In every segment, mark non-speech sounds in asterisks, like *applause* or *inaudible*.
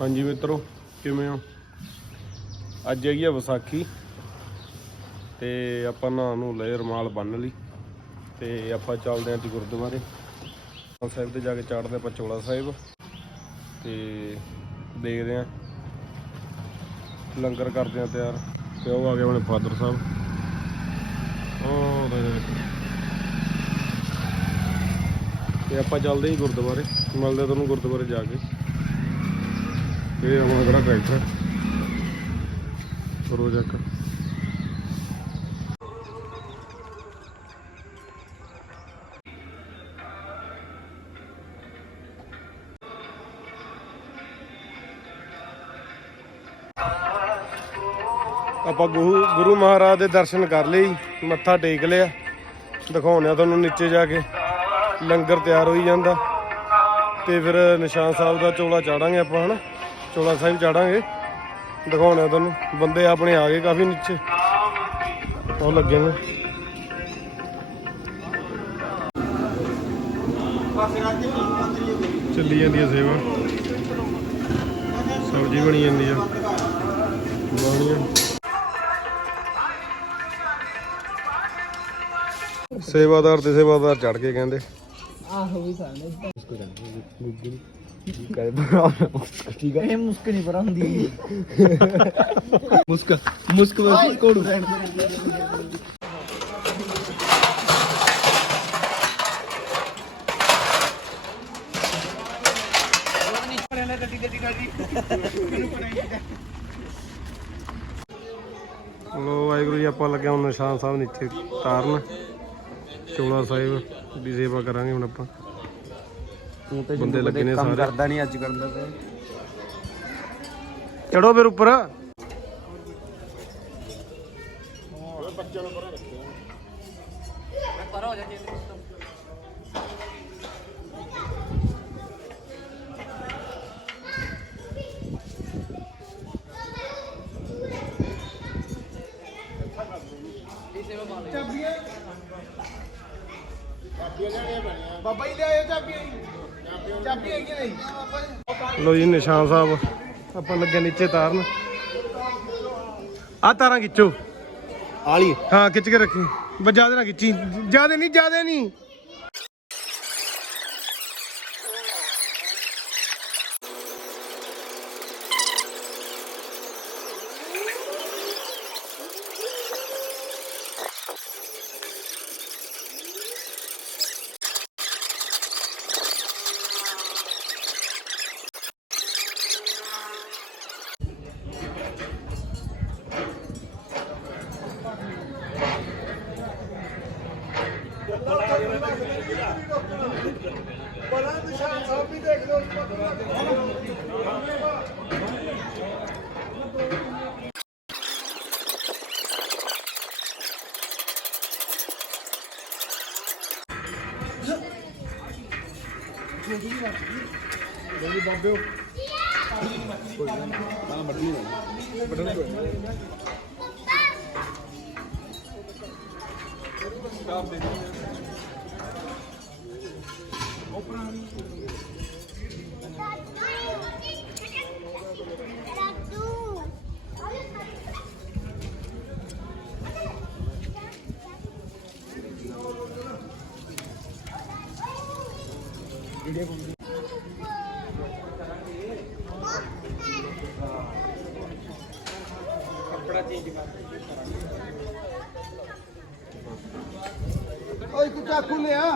ਹਾਂਜੀ ਮਿੱਤਰੋ, ਕਿਵੇਂ ਹੋ? ਅੱਜ ਹੈਗੀ ਆ ਵਿਸਾਖੀ ਤੇ ਆਪਾਂ ਨਹਾ ਨੂੰ ਲਏ ਰਮਾਲ ਬੰਨ ਲਈ ਤੇ ਆਪਾਂ ਚੱਲਦੇ ਆਂ ਜੀ ਗੁਰਦੁਆਰੇ। ਸਾਹਿਬ ਤੇ ਜਾ ਕੇ ਚਾੜਦੇ ਆਪਾਂ ਚੋਲਾ ਸਾਹਿਬ ਤੇ ਦੇਖਦੇ ਆਂ। ਲੰਗਰ ਕਰਦੇ ਆਂ ਤਿਆਰ। ਤੇ ਉਹ ਆ ਗਏ ਆਪਣੇ ਫਾਦਰ ਸਾਹਿਬ। ਉਹ ਦੇ ਤੇ ਆਪਾਂ ਚੱਲਦੇ ਹੀ ਗੁਰਦੁਆਰੇ। ਮਿਲਦੇ ਆ ਤੁਹਾਨੂੰ ਗੁਰਦੁਆਰੇ ਜਾ ਕੇ। ਇਹ ਆਪਣਾ ਕਿਹੜਾ ਟਰੈਕਟਰ ਕਰੋ ਚੱਕ ਆਪਾਂ ਗੁਰੂ ਗੁਰੂ ਮਹਾਰਾਜ ਦੇ ਦਰਸ਼ਨ ਕਰ ਲਏ ਮੱਥਾ ਟੇਕ ਲਿਆ। ਦਿਖਾਉਣਿਆ ਤੁਹਾਨੂੰ ਨੀਚੇ ਜਾ ਕੇ। ਲੰਗਰ ਤਿਆਰ ਹੋਈ ਜਾਂਦਾ। ਤੇ ਫਿਰ ਨਿਸ਼ਾਨ ਸਾਹਿਬ ਦਾ ਚੋਲਾ ਚਾੜਾਂਗੇ ਆਪਾਂ, ਹਨਾ? ਚੋਲਾ ਸਾਹਿਬ ਚਾੜਾਂਗੇ। ਦਿਖਾਉਣਿਆ ਤੁਹਾਨੂੰ। ਬੰਦੇ ਆਪਣੇ ਆ ਗਏ ਕਾਫੀ ਨੀਚੇ। ਉਹ ਲੱਗੇ ਨੇ। ਚੱਲੀ ਜਾਂਦੀ ਹੈ ਸੇਵਾ। ਸਬਜ਼ੀ ਬਣੀ ਜਾਂਦੀ ਆ। ਸੇਵਾਦਾਰ ਤੇ ਸੇਵਾਦਾਰ ਚੜ ਕੇ ਕਹਿੰਦੇ। ਆਹੋ ਵੀ ਸਾਡੇ ਠੀਕ ਇਹ ਮੁਸਕ ਨਹੀਂ ਪਰ ਹੁੰਦੀ ਮੁਸਕ ਮੁਸਕ ਵਰਸਸ ਕੋੜੂ। ਲੋ ਵਾਹਿਗੁਰੂ ਜੀ ਆਪਾਂ ਲੱਗਿਆ ਹੁਣ ਨਿਸ਼ਾਨ ਸਾਹਿਬ ਨੀਚੇ ਤਾਰਨ। ਚੋਲਾ ਸਾਹਿਬ ਦੀ ਸੇਵਾ ਕਰਾਂਗੇ ਹੁਣ ਆਪਾਂ। ਤੂੰ ਤੇ ਬੰਦੇ ਲੱਗੇ ਨੇ ਕੰਮ ਸਾਰੇ। ਕਰਦਾ ਨਹੀਂ ਅੱਜ ਕਰਦਾ ਤੇ ਚੜੋ ਫਿਰ ਉੱਪਰ ਲੋ ਜੀ ਨਿਸ਼ਾਨ ਸਾਹਿਬ। ਆਪਾਂ ਲੱਗੇ ਨੀਚੇ ਤਾਰਨ। ਆ ਤਾਰਾਂ ਖਿੱਚੋ। ਆਲੀ ਹਾਂ ਖਿੱਚ ਕੇ ਰੱਖੀ। ਬਸ ਜ਼ਿਆਦਾ ਨਾ ਖਿੱਚੀ। ਜ਼ਿਆਦਾ ਨਹੀਂ ਜ਼ਿਆਦਾ ਨਹੀਂ। ਬੜਾ ਨਿਸ਼ਾਨ ਸਾਹਿਬ ਵੀ ਦੇਖ ਲਓ ਜੀ ਬਾਬਿਓ ਕੋਈ ਨਾ ਨਾ ਮੱਟੀ ਨਾ ਬਟਨ ਕੋਈ ਸਟਾਪ ਦੇ ਦੇ ਓਏ ਤੂੰ ਚਾਕੂ ਲਿਆ।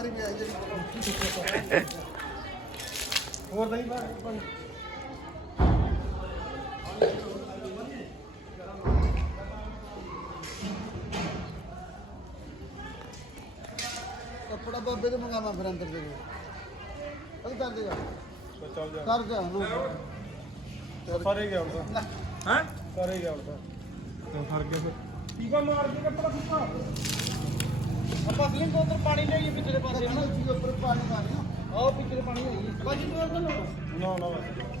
ਵੀ ਆਈ ਹੋਰ ਪਾ ਕੱਪੜਾ ਬਾਬੇ ਦੇ ਮੰਗਾਵਾ ਫਿਰ ਅੰਦਰ ਦੇ ਉਹ ਕਰ ਦੇਗਾ ਚੱਲ ਜਾ। ਕਰ ਜਾ ਨੂੰ ਸਾਰੇ ਗਿਆ ਹੁਣ ਹਾਂ? ਸਾਰੇ ਗਿਆ ਹੁਣ ਤਾਂ ਫਰ ਗਿਆ ਫਿਰ। ਟੀਕਾ ਮਾਰ ਕੇ ਕੱਪੜਾ ਸੁੱਕਾ? ਆਪਾਂ ਅਗਲੇ ਤੋਂ ਉਧਰ ਪਾਣੀ ਲਈ ਪਿਛਲੇ ਪਾਸੇ, ਹਨਾ? ਉੱਪਰ ਪਾਣੀ ਮਾਰਿਆ ਆਹ ਪਿਛਲੇ ਪਾਣੀ ਹੋਈ ਬਾਜੀ ਨੂੰ ਉਹਨਾਂ ਨਾ।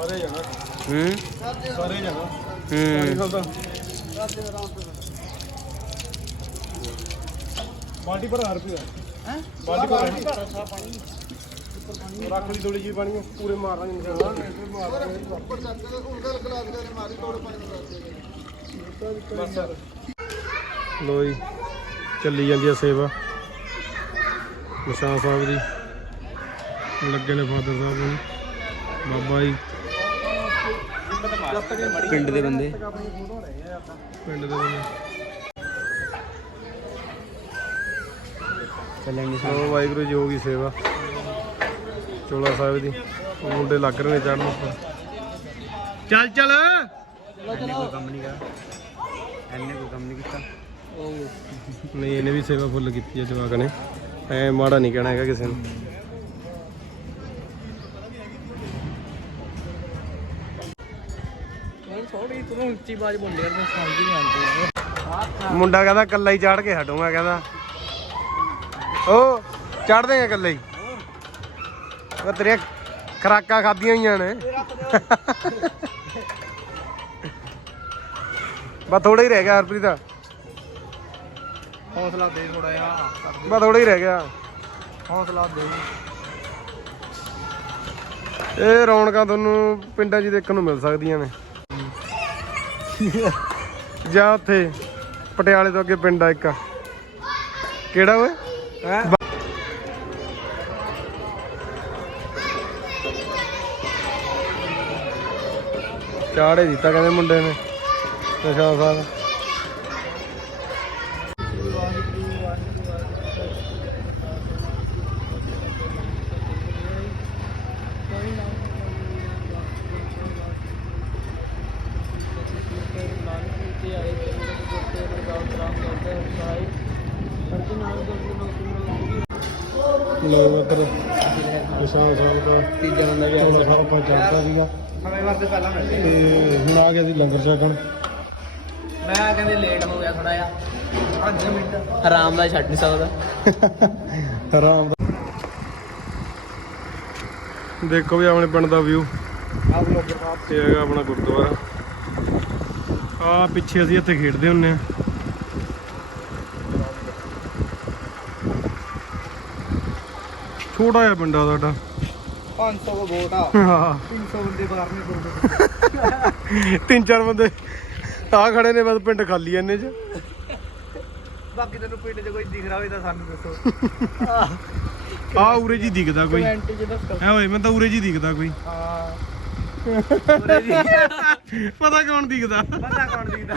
ਸਾਰੇ ਜਾਣਾ। ਹੂੰ। ਸਾਰੇ ਜਾਣਾ। ਹੂੰ। ਖਾਦਾ ਬਾਲਟੀ ਭਰ ਹਰ ਰੁਪਿਆ ਹੈ? ਬਾਲਟੀ ਭਰ ਹਰ ਭਰਸਾ ਪਾਣੀ ਰੱਖ ਲਈ ਥੋੜੀ ਜੀ ਪਾਣੀ ਉਹ ਪੂਰੇ ਮਾਰਨਾ ਨਹੀਂ ਨਿਕਲਣਾ ਹੋਰ ਉੱਪਰ ਚੱਕ ਕੇ ਉਂਗਲ ਗਲਾਸ ਦੇ ਮਾਰੀ ਤੋੜ ਪਾਣੀ ਨੂੰ ਦੱਸ ਦੇ ਲੋ ਜੀ ਚੱਲੀ ਜਾਂਦੀ ਆ ਸੇਵਾ। ਨਿਸ਼ਾਨ ਸਾਹਿਬ ਦੀ। ਲੱਗੇ ਨੇ ਫਾਦਰ ਸਾਹਿਬ ਨੂੰ। ਬਾਬਾ ਜੀ। ਪਿੰਡ ਦੇ ਬੰਦੇ। ਪਿੰਡ ਦੇ ਬੰਦੇ। ਚੱਲੇ ਨਹੀਂ ਲੋ ਵਾਹਿਗੁਰੂ ਜੀ ਹੋ ਗਈ ਸੇਵਾ। ਚੋਲਾ ਸਾਹਿਬ ਦੀ। ਉਹ ਮੁੰਡੇ ਲੱਗ ਰਹੇ ਨੇ ਚੜਨ ਉੱਪਰ। ਚੱਲ ਚੱਲ। ਕੋਈ ਕੰਮ ਨਹੀਂ ਕਰ ਐਨੇ ਕੋਈ ਕੰਮ ਨਹੀਂ ਕੀਤਾ। ਨਹੀਂ ਇਹਨੇ ਵੀ ਸੇਵਾ ਫੁੱਲ ਕੀਤੀ ਹੈ ਜਵਾਕ ਨੇ। ਐ ਮਾੜਾ ਨਹੀਂ ਕਹਿਣਾ ਹੈਗਾ ਕਿਸੇ ਨੂੰ। ਉੱਚੀ ਬਾਜ ਬੋਲਿਆ ਤਾਂ ਸਮਝ ਨਹੀਂ ਆਉਂਦੀ। ਮੁੰਡਾ ਕਹਿੰਦਾ ਕੱਲਾ ਹੀ ਚੜ ਕੇ ਹਟੂਗਾ ਕਹਿੰਦਾ। ਓ ਚੜ ਦੇਗਾ ਕੱਲਾ ਹੀ। ਉਹ ਤੇਰੀਆਂ ਖਰਾਕਾਂ ਖਾਧੀਆਂ ਹੋਈਆਂ ਨੇ। ਬਸ ਥੋੜਾ ਹੀ ਰਹਿ ਗਿਆ ਹਰਪ੍ਰੀਤ। ਦਾ ਹੌਸਲਾ ਦੇ ਥੋੜਾ ਜਿਹਾ। ਬਸ ਥੋੜਾ ਹੀ ਰਹਿ ਗਿਆ। ਹੌਸਲਾ ਦੇ। ਇਹ ਰੌਣਕਾਂ ਤੁਹਾਨੂੰ ਪਿੰਡਾਂ 'ਚ ਦੇਖਣ ਨੂੰ ਮਿਲ ਸਕਦੀਆਂ ਨੇ। *laughs* ਜਾਂ ਉੱਥੇ ਪਟਿਆਲੇ ਤੋਂ ਅੱਗੇ ਪਿੰਡ ਆ ਇੱਕ। ਕਿਹੜਾ ਓਏ? ਚਾੜੇ ਦਿੱਤਾ ਕਹਿੰਦੇ ਮੁੰਡੇ ਨੇ ਨਿਸ਼ਾਨ ਸਾਹਿਬ ਲੋਕ ਇੱਧਰ ਨਿਸ਼ਾਨ ਸਾਹਿਬ ਦਾ ਤੀਜਾ ਬੰਦਾ ਵੀ ਚੋਲਾ ਸਾਹਿਬ ਪਾ ਚੱਲਦਾ ਸੀਗਾ। ਸਮੇਂ ਵਾਰ ਤੇ ਪਹਿਲਾਂ ਮਿਲਦੇ ਤੇ ਹੁਣ ਆ ਗਿਆ ਸੀ ਲੰਗਰ ਛਕਣ। ਮੈਂ ਕਹਿੰਦੇ ਲੇਟ ਹੋ ਗਿਆ ਥੋੜਾ ਜਿਹਾ। 5 ਮਿੰਟ। ਆਰਾਮ ਨਾਲ ਛੱਡ ਨਹੀਂ ਸਕਦਾ। *laughs* ਆਰਾਮ ਦਾ। ਦੇਖੋ ਵੀ ਆਪਣੇ ਪਿੰਡ ਦਾ ਵਿਊ ਆਪ ਲੋਕ ਸਾਹਿਬ ਇਹ ਹੈਗਾ ਆਪਣਾ ਗੁਰਦੁਆਰਾ। ਆ ਪਿੱਛੇ ਅਸੀਂ ਇੱਥੇ ਖੇਡਦੇ ਹੁੰਨੇ ਆ ਛੋਟਾ ਜਿਹਾ ਪਿੰਡ ਆ ਸਾਡਾ 500 ਕੋ ਵੋਟ ਆ। ਹਾਂ। 300 ਬੰਦੇ ਬਾਹਰ ਨੇ ਦੋ ਤਿੰਨ ਚਾਰ ਬੰਦੇ ਆ ਖੜੇ ਨੇ ਬਸ ਪਿੰਡ ਖਾਲੀ ਐ ਇੰਨੇ ਚ। ਬਾਕੀ ਤੈਨੂੰ ਪਿੰਡ 'ਚ ਕੋਈ ਦਿਖ ਰਿਹਾ ਹੋਵੇ ਤਾਂ ਸਾਨੂੰ ਦੱਸੋ। ਆ ਉਰੇ ਜੀ ਦਿਖਦਾ ਕੋਈ। ਐ ਓਏ ਮੈਂ ਤਾਂ ਉਰੇ ਜੀ ਦਿਖਦਾ ਕੋਈ। ਹਾਂ। ਪਤਾ ਕੌਣ ਦਿਖਦਾ? ਪਤਾ ਕੌਣ ਦਿਖਦਾ।